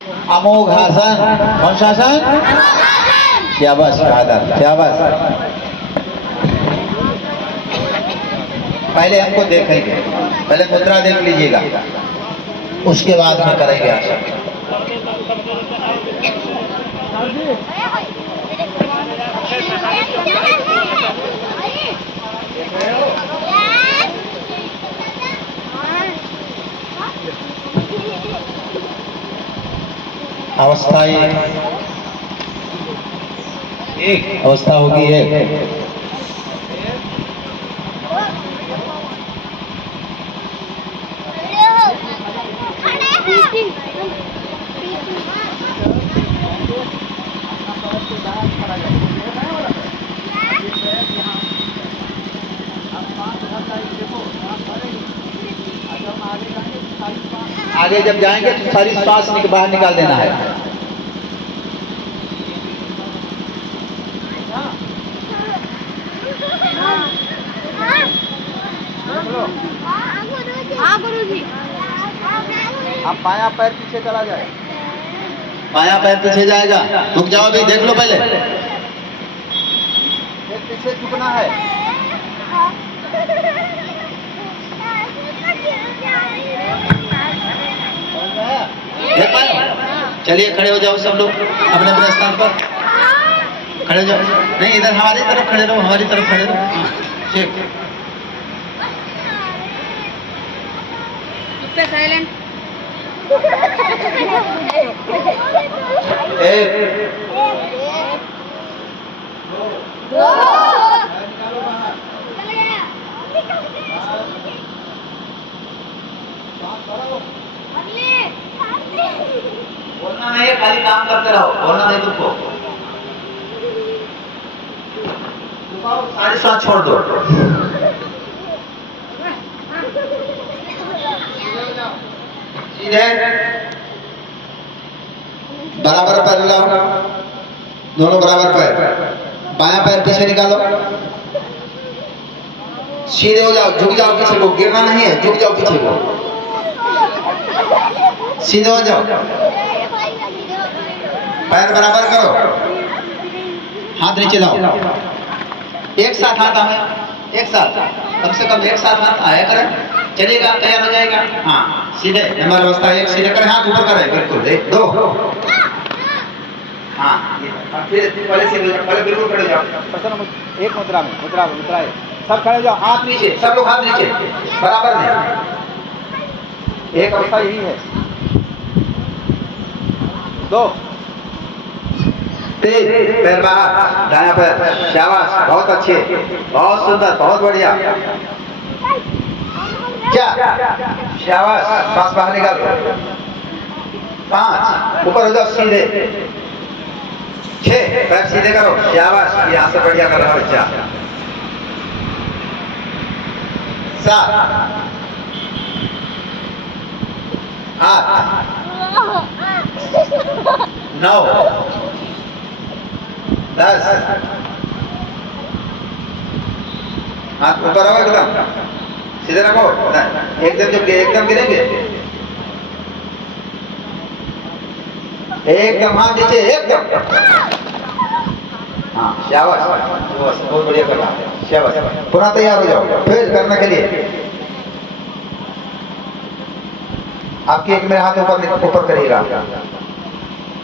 अमोघ आसन। कौन सा आसन? शाबाश शहादत, शाबाश। पहले हमको देखेंगे, पहले मुद्रा देख लीजिएगा, उसके बाद में करेंगे आसन। अवस्था एक अवस्था होगी एक। आगे जब जाएंगे तो सारी श्वास बाहर निकाल देना है। गुरुजी। अब बायां पैर पीछे चला जाए, बायां पैर पीछे जाएगा। रुक जाओ अभी, देख लो पहले। पीछे झुकना है। चलिए खड़े हो जाओ सब लोग अपने अपने स्थान पर खड़े हो जाओ। नहीं, इधर हमारी तरफ खड़े रहो, हमारी तरफ खड़े रहो। ठीक। साइलेंट। एक, दो, बोलना नहीं, खाली काम करते रहो, बोलना नहीं तुमको। सारी सांस छोड़ दो। सीधे बराबर पैर लाओ, दोनों बराबर पैर। बायां पैर पीछे निकालो, सीधे हो जाओ, झुक जाओ पीछे को, गिरना नहीं है, झुक जाओ पीछे को, सीधे हो जाओ। पैर बराबर करो, हाथ नीचे लाओ, एक साथ हाथ आए, एक साथ, कम से कम एक साथ हाथ आया करें। चलिएगा, तैयार हो जाएगा। हाँ सीधे, नंबर अवस्था एक, सीधे करें, हाथ ऊपर करें, बिल्कुल। एक दो, हाँ फिर पहले से पहले बिल्कुल खड़े जाओ। एक मुद्रा में, मुद्रा है, सब खड़े जाओ, हाथ नीचे, सब लोग हाथ नीचे बराबर में। एक अवस्था यही है। दो, तीन, पैर बाहर, दायां पैर, शाबाश, बहुत अच्छे, बहुत सुंदर, बहुत बढ़िया। चार, शाबाश, सांस बाहर निकालो। पांच, ऊपर हो जाओ सीधे। छह, पैर सीधे करो, शाबाश, यहाँ से बढ़िया कर रहा बच्चा। सात, आठ, नौ, 10, हाथ ऊपर आओ, एकदम सीधे रखो, एकदम गिरेंगे, एकदम हाथ नीचे, एकदम। हाँ शाबाश, बहुत बढ़िया कर रहा है, शाबाश। पुनः तैयार हो जाओ फिर करने के लिए। आपकी एक मेरे हाथ ऊपर करिएगा।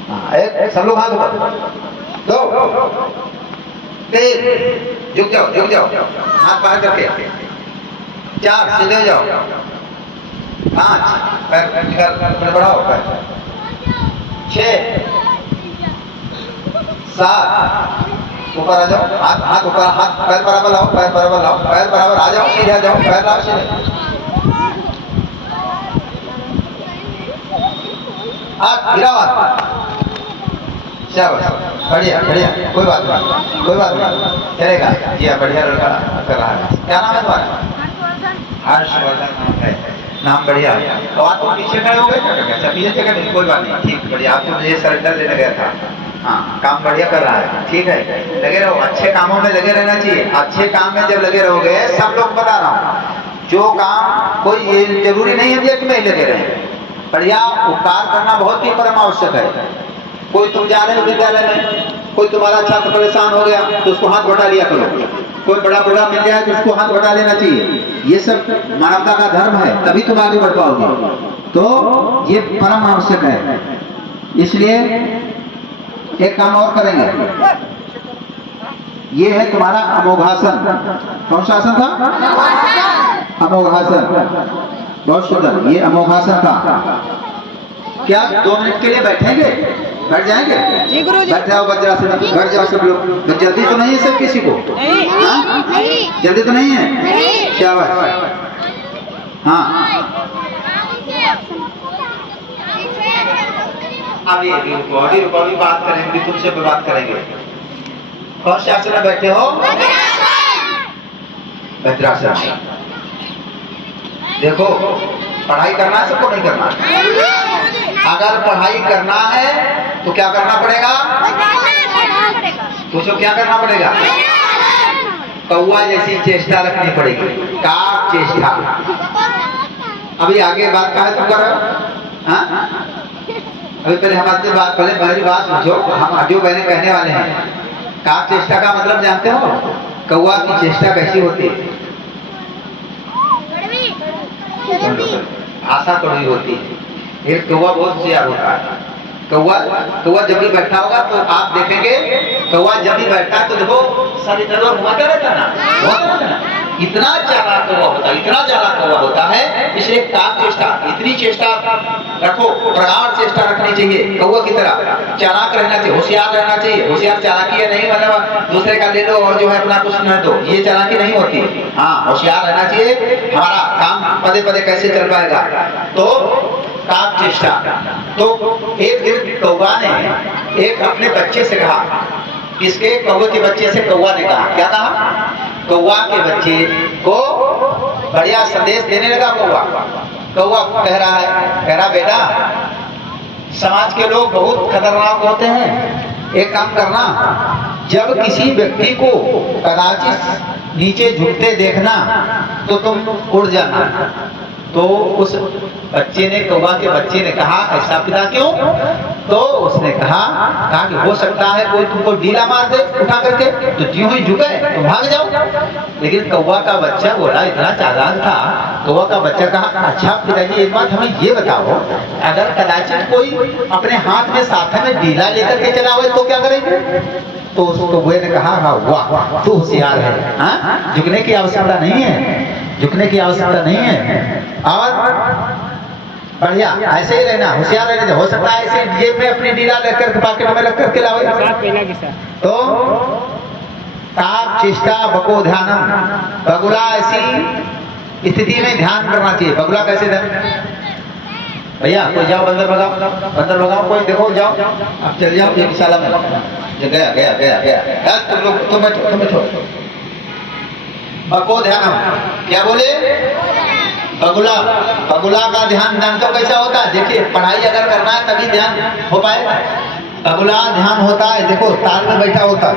हाँ एक, सब लोग हाथ ऊपर। दो, तीन, झुक जाओ, हाथ बाहर करके। चार, सीधे हो जाओ। पांच, पैर निकाल, बढ़ाओ पैर। छह, सात, ऊपर आ जाओ, हाथ ऊपर, हाथ पैर बराबर लाओ, पैर बराबर आ जाओ, सीधे आ जाओ, पैर लाओ सीधे। हाथ गिराओ, शाबाश, बढ़िया, कोई बात नहीं, चलेगा। जी बढ़िया लड़का कर रहा है। क्या नाम है तुम्हारा? हर्षवर्धन नाम है, नाम बढ़िया। तो आप तो पीछे खड़े हो गए, अच्छा पीछे से खड़े, कोई बात नहीं, ठीक, बढ़िया। आप तो मुझे सरेंडर लेने गया था। हाँ काम बढ़िया कर रहा है, ठीक है, लगे रहो, अच्छे कामों में लगे रहना चाहिए। अच्छे काम में जब लगे रहोगे, सब लोग बता रहा हूँ, जो काम कोई ये जरूरी नहीं है कि में लगे रहे, बढ़िया उपकार करना बहुत ही परम आवश्यक है। कोई तुम जा रहे हो विद्यालय में, कोई तुम्हारा छात्र परेशान हो गया तो उसको हाथ बढ़ा लिया करो। कोई बड़ा बड़ा मिल जाए तो उसको हाथ बढ़ा लेना चाहिए। ये सब मानवता का धर्म है, तभी तुम आगे बढ़ पाओगे। तो ये परम आवश्यक है। इसलिए एक काम और करेंगे, ये है तुम्हारा अमोघासन। कौन सा आसन था? अमोघासन। बहुत सुंदर, ये अमोघासन था। क्या 2 मिनट के लिए बैठेंगे? बैठ जाएंगे? जी गुरुजी। बैठ जाओ वज्रासन में, बैठ जाओ सब लोग। जल्दी तो नहीं है सब किसी को? नहीं। जल्दी तो नहीं है? नहीं। शाबाश। हाँ अभी रुको, अभी बात करेंगे, तुमसे भी बात करेंगे। कौन से आसन में बैठे हो? वज्रासन। देखो, पढ़ाई करना है सबको, नहीं करना? अगर पढ़ाई करना है तो क्या करना पड़ेगा? पूछो क्या करना पड़ेगा? कौवा जैसी चेष्टा रखनी पड़ेगी, काक चेष्टा। अभी आगे बात कहा तुम कर रहे हो? हाँ? अभी पहले हमारे बात, पहले मेरी बात समझो। हम जो मैंने कहने वाले हैं, काक चेष्टा का मतलब जानते हो? कौवा की चेष्टा कैसी होती है? भाषा कड़वी होती है। एक कौवा बहुत होशियार होता है। कौवा जब भी बैठा होगा तो आप देखेंगे, कौवा जब भी बैठा है तो देखो सर इधर उधर घुमाता रहता ना, इतना चालाक कौवा होता है, इतना चालाक कौवा होता है। इसलिए काक चेष्टा, इतनी चेष्टा रखो, प्रगाढ़ चेष्टा रखनी चाहिए। कौवा की तरह चालाक रहना चाहिए, होशियार रहना चाहिए। होशियार चालाकी है नहीं मतलब दूसरे का ले लो और जो है अपना कुछ न दो, ये चालाकी नहीं होती। हाँ, होशियार रहना चाहिए। हमारा काम पदे पदे कैसे चल पाएगा? तो काक चेष्टा। तो एक दिन कौवा ने एक अपने बच्चे से कहा, किसके? कौवे के बच्चे से कौवा ने कहा। क्या कहा? कौवा के बच्चे को बढ़िया संदेश देने लगा। कौवा कह रहा बेटा, समाज के लोग बहुत खतरनाक होते हैं। एक काम करना, जब किसी व्यक्ति को कदाचित नीचे झुकते देखना तो तुम उड़ जाना। तो उस बच्चे ने, कौवा के बच्चे ने कहा, ऐसा पिता क्यों? तो उसने कहा कि हो सकता है कोई तुमको ढीला मार दे उठा करके, तो यूं ही झुके तो भाग जाओ। लेकिन कौवा का बच्चा बोला, इतना चालाक था। कौवा का बच्चा कहा, अच्छा पिताजी एक बात हमें ये बताओ, अगर कदाचित कोई अपने हाथ में साथ में ढीला लेकर के चला हुआ तो क्या करेंगे? तो उस कौवे ने कहा, हाँ वाह तू होशियार है, हाँ झुकने की आवश्यकता नहीं है, झुकने की आवश्यकता नहीं है। और बढ़िया ऐसे ही रहना, होशियार रहना। हो सकता है ऐसे जेब में अपनी ढीला लेकर के पॉकेट में रख करके लाओ। तो काक चेष्टा बको ध्यानम, बगुला ऐसी स्थिति में ध्यान करना चाहिए। बगुला कैसे ध्यान? भैया कोई जाओ, बंदर भगाओ कोई, देखो जाओ, अब चल जाओ एक शाला में। गया तुम लोग, तुम बैठो। बको ध्यानम क्या बोले? बगुला का ध्यान जानते हो कैसा होता है? देखिए, पढ़ाई अगर करना है तभी ध्यान हो पाएगा। बगुला ध्यान होता है, देखो ताल में बैठा होता है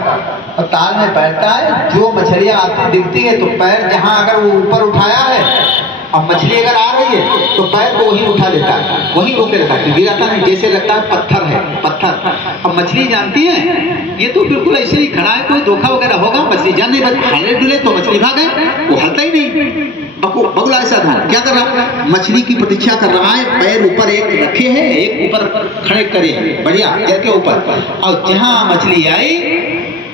और ताल में बैठता है। जो मछलियां आती दिखती है तो पैर जहां अगर वो ऊपर उठाया है और मछली अगर आ रही है तो पैर को वहीं उठा लेता है, वहीं रोके रहता है, गिराता नहीं। जैसे लगता है पत्थर है, पत्थर। अब मछली जानती है ये तो बिल्कुल ऐसे ही खड़ा है, कोई धोखा वगैरह होगा, मछली जान नहीं, बस हिले डुले तो मछली भागे, वो हलता ही नहीं। बगुला ऐसा था, क्या कर रहा है? मछली की प्रतीक्षा कर रहा है। पैर ऊपर एक रखे हैं, एक ऊपर खड़े करे हैं, बढ़िया पैर के ऊपर। और जहां मछली आई,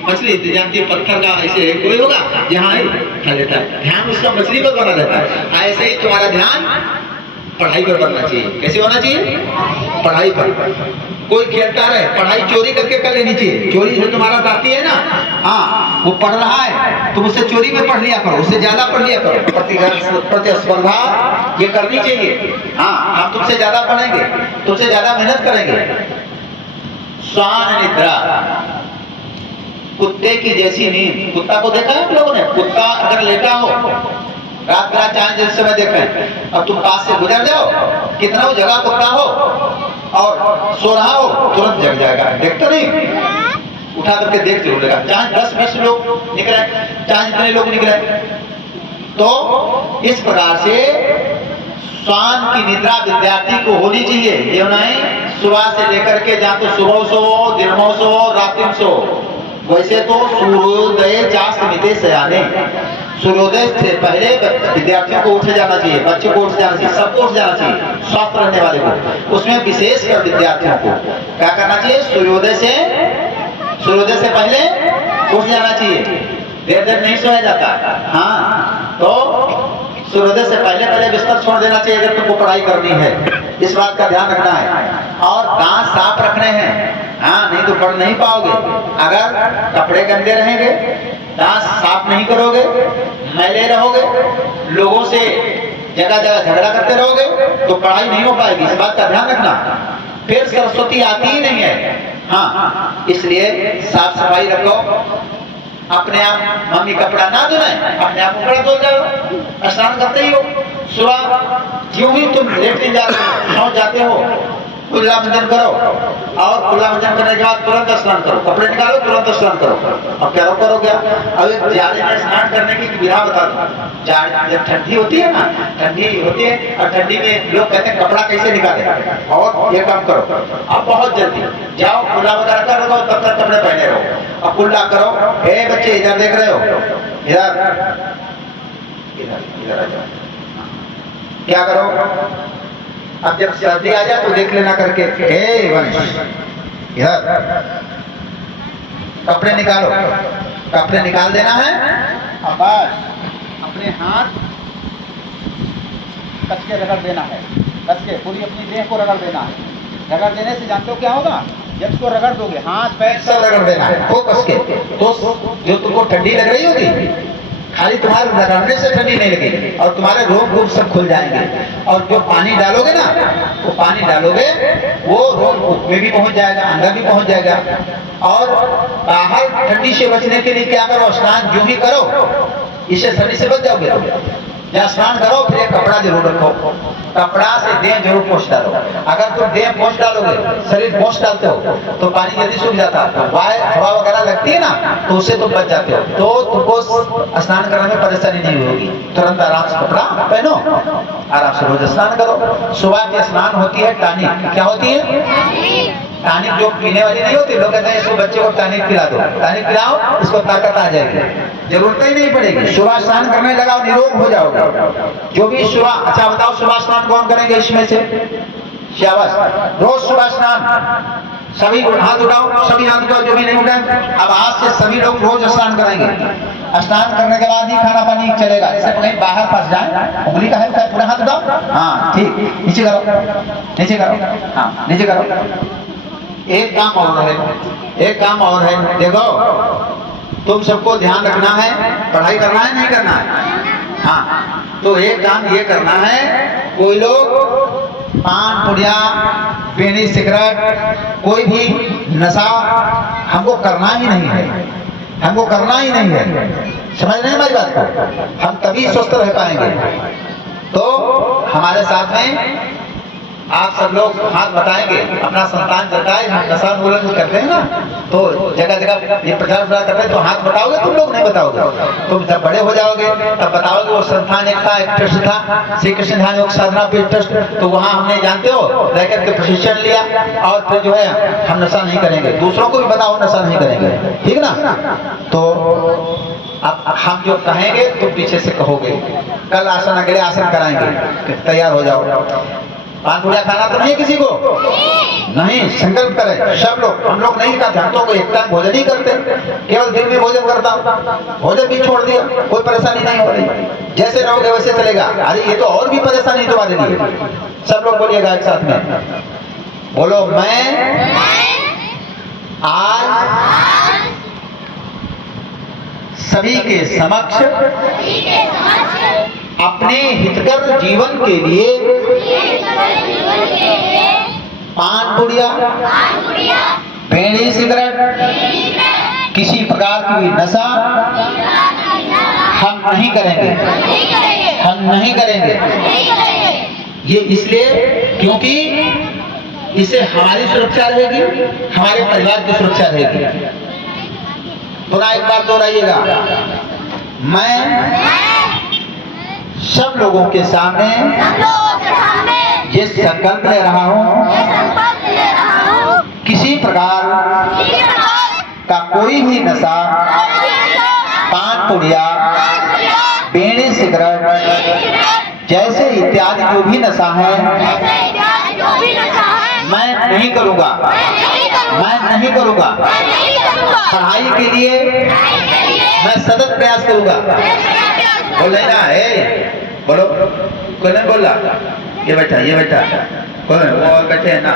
मछली जानती है पत्थर का ऐसे कोई होगा, जहां आई खा लेता है। ध्यान उसका मछली पर बना रहता है। ऐसे ही तुम्हारा ध्यान पढ़ाई पर बनना चाहिए। कैसे होना चाहिए? पढ़ाई पर। कोई खेलता रहे, पढ़ाई चोरी करके कर लेनी चाहिए। चोरी से तुम्हारा साथी है ना, हाँ वो पढ़ रहा है, तुम उससे चोरी में पढ़ लिया करो, उससे ज्यादा पढ़ लिया करो। प्रतिस्पर्धा ये करनी चाहिए। हाँ, हम तुमसे ज्यादा पढ़ेंगे, तुमसे ज्यादा मेहनत करेंगे। स्वान निद्रा, कुत्ते की जैसी नींद। कुत्ता को देखा है आप लोगों ने? कुत्ता अगर लेटा हो रात रात, चाहे जिस समय देखें, अब तुम पास से गुजर जाओ, कितना वो जगह कुत्ता हो और सो रहा हो, तुरंत जग जाएगा। देखते नहीं, उठा करके देख जरूर लेगा, चाहे 10-20 लोग निकले, चाहे जितने लोग निकले। तो इस प्रकार से स्वान की निद्रा विद्यार्थी को होनी चाहिए। ये नहीं सुबह से लेकर के जहाँ तो सुबह सो, दिन में सो, रात में सो। वैसे तो सूर्योदय जास्त मिते सयाने, सूर्योदय से पहले विद्यार्थियों को उठ जाना चाहिए, बच्चों को उठ जाना चाहिए, सबको उठ जाना चाहिए, स्वस्थ रहने वाले को। उसमें विशेषकर विद्यार्थियों को क्या करना चाहिए? सूर्योदय से पहले उठ जाना चाहिए, देर देर नहीं सोया जाता। हाँ, तो सूर्योदय से पहले बिस्तर छोड़ देना चाहिए अगर तुमको पढ़ाई करनी है। इस बात का ध्यान रखना है। और दांत साफ रखने हैं। हाँ, नहीं तो पढ़ नहीं पाओगे। अगर कपड़े गंदे रहेंगे, दांत साफ नहीं करोगे, मैले रहोगे, लोगों से जगह जगह झगड़ा करते रहोगे तो पढ़ाई नहीं हो पाएगी। इस बात का ध्यान रखना। फिर सरस्वती आती ही नहीं है। हाँ, इसलिए साफ सफाई रखो। अपने आप मम्मी कपड़ा ना धोए, अपने आप कपड़ा धो जाओ। स्नान करते ही हो, सुबह यूं ही तुम लेटने जाते हो, कुल्ला मंजन करो, और कुल्ला मंजन करने के बाद तुरंत स्नान करो, कपड़े निकालो, तुरंत स्नान करो। अब क्या करो? क्या अब जाड़े में स्नान करने की विधा बता दो। जब ठंडी होती है ना, ठंडी होती है और ठंडी में लोग कहते हैं कपड़ा कैसे निकाले, और ये काम करो अब बहुत जल्दी जाओ, कुल्ला वगैरह कर रखो, तब तक कपड़े पहने रहो। अब कुल्ला करो। हे बच्चे इधर देख रहे हो, इधर इधर आ जाओ। क्या करो? अब जब सर्दी आ जाए तो देख लेना करके, हे वंश इधर कपड़े निकालो, कपड़े निकाल देना है। अब बस अपने हाथ कस के रगड़ देना है, कस के पूरी अपनी देह को रगड़ देना है। रगड़ देने से जानते हो क्या होगा? जब इसको रगड़ दोगे, हाथ पैर सब रगड़ देना है खूब कस के, तो जो तुमको ठंडी लग रही होगी, खाली तुम्हारे रगड़ने से ठंडी नहीं लगेगी और तुम्हारे रोग सब खुल जाएंगे। और जो पानी डालोगे ना, वो पानी डालोगे वो रोग में भी पहुंच जाएगा, अंदर भी पहुंच जाएगा। और बाहर ठंडी से बचने के लिए क्या करो? स्नान जो ही करो, इससे ठंडी से बच जाओगे। या स्नान करो, फिर एक कपड़ा जरूर रखो, कपड़ा से देह जरूर पोंछ डालो। अगर तुम देह पोंछ डालोगे, शरीर पोंछ डालते हो तो पानी जल्दी सूख जाता है, हवा वगैरह लगती है ना, तो उससे तुम बच जाते हो, तो तुमको स्नान करने में परेशानी नहीं होगी। तुरंत आराम से कपड़ा पहनो, आराम से रोज स्नान करो। सुबह के स्नान होती है टानिक। क्या होती है? टानिक जो पीने वाली नहीं होती। लोग कहते हैं इसको बच्चे को टानिक पिला दो, टानिक पिलाओ, इसको ताकत आ जाएगी, जरूरत ही नहीं पड़ेगी। सुबह स्नान करने लगाओ, निरोग हो जाओगे। जो भी सुबह, अच्छा बताओ सुबह स्नान कौन करेंगे इसमें से? शाबाश, रोज सुबह स्नान सभी हाथ उठाओ, सभी हाथ उठाओ जो भी नहीं उठाए। अब आज से सभी लोग रोज स्नान करेंगे। स्नान करने के बाद ही खाना पानी चलेगा। जैसे कहीं बाहर फंस जाए, उंगली का है पूरा हाथ उठाओ। हाँ ठीक, नीचे करो, नीचे करो, हाँ नीचे करो। एक काम और है, एक काम और है, देखो तुम सबको ध्यान रखना है, पढ़ाई करना है नहीं करना है? हाँ, तो एक काम ये करना है, कोई लोग पान पुड़िया बीड़ी सिगरेट कोई भी नशा हमको करना ही नहीं है, हमको करना ही नहीं है। समझ रहे हैं हमारी बात को? हम तभी स्वस्थ रह पाएंगे। तो हमारे साथ में आप सब लोग हाथ बताएंगे, अपना संतान जताए। हम नशा उन्मूलन करते हैं ना, तो जगह जगह ये प्रचार करते हैं, तो हाथ बताओगे? तुम लोग नहीं बताओगे। तुम जब बड़े हो जाओगे तब बताओगे वो संस्थान एक था, एक ट्रस्ट था, श्री कृष्ण ध्यान योग साधना पीठ ट्रस्ट, तो वहाँ हमने जानते हो रह करके प्रशिक्षण लिया, और फिर जो है हम नशा नहीं करेंगे। दूसरों को भी बताओ नशा नहीं करेंगे, ठीक ना? तो अब हम जो कहेंगे तुम पीछे से कहोगे। कल आसन अगले आसन कराएंगे, तैयार हो जाओ। पान पुड़िया खाना तो नहीं किसी को नहीं, संकल्प करें सब लोग। हम लोग नहीं खाते, हम तो एक टाइम भोजन ही करते, केवल दिन में भोजन करता हूँ, भोजन भी छोड़ दिया, कोई परेशानी नहीं हो रही। जैसे रहोगे वैसे चलेगा। अरे ये तो और भी परेशानी तुम्हारे लिए। सब लोग बोलिएगा एक साथ में, बोलो मैं आज सभी के समक्ष अपने हितकर जीवन के लिए पान पुड़िया बीड़ी सिगरेट किसी प्रकार की नशा हम नहीं करेंगे, हम नहीं करेंगे। ये इसलिए क्योंकि इससे हमारी सुरक्षा रहेगी, हमारे परिवार की सुरक्षा रहेगी। पुनः एक बार दोहराइएगा, मैं सब लोगों के सामने सब लोगों के सामने ये संकल्प ले रहा हूँ, ये संकल्प ले रहा हूँ किसी प्रकार किसी प्रकार का कोई भी नशा, पान पुड़िया, बीड़ी, सिगरेट जैसे इत्यादि जो भी नशा है जो भी नशा है मैं नहीं करूँगा, मैं नहीं करूँगा। पढ़ाई के लिए मैं सतत प्रयास करूँगा। बोल रही ना, बोलो, कोई नहीं बोल रहा। ये बैठा कौन है? वो और बैठे हैं ना।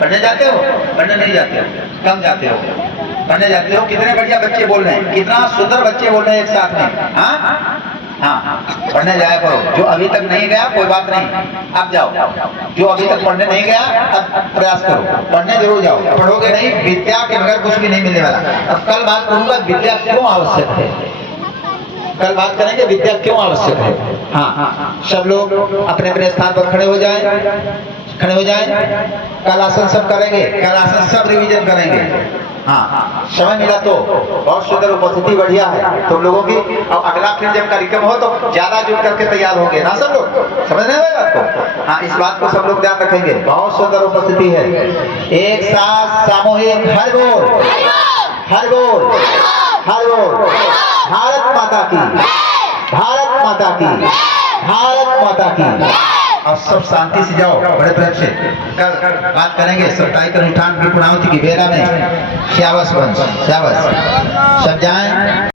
पढ़ने जाते हो? पढ़ने नहीं जाते हो? कम जाते हो? पढ़ने जाते हो? कितने बढ़िया बच्चे बोल रहे हैं, कितना सुंदर बच्चे बोल रहे हैं एक साथ में। हाँ, पढ़ने जाया करो। जो अभी तक नहीं गया कोई बात नहीं, अब जाओ। जो अभी तक पढ़ने नहीं गया अब प्रयास करो, पढ़ने जरूर जाओ। पढ़ोगे नहीं, विद्या के बगैर कुछ भी नहीं मिलने वाला। अब कल बात करूंगा विद्या क्यों आवश्यक है, कल बात करेंगे विद्या क्यों आवश्यक है। हाँ, सब लोग अपने अपने स्थान पर खड़े हो जाएं। कल आसन सब करेंगे, कल आसन सब रिवीजन करेंगे। हाँ, समय मिला तो बहुत सुंदर उपस्थिति बढ़िया है तुम लोगों की। और अगला फिर जब कार्यक्रम हो तो ज्यादा जुट करके तैयार होंगे ना सब लोग, समझ रहे हो बात को। हाँ, इस बात को सब लोग ध्यान रखेंगे, बहुत सुंदर उपस्थिति है। एक साथ सामूहिक हर बोल, हर बोल, हर बोल। भारत माता की, भारत माता की, भारत माता की। और सब शांति से जाओ, बड़े प्रेम से। कल बात करेंगे सब टाइगर उठान की पुणावती की बेरा में। श्यावस वंश, श्यावस सब जाएं।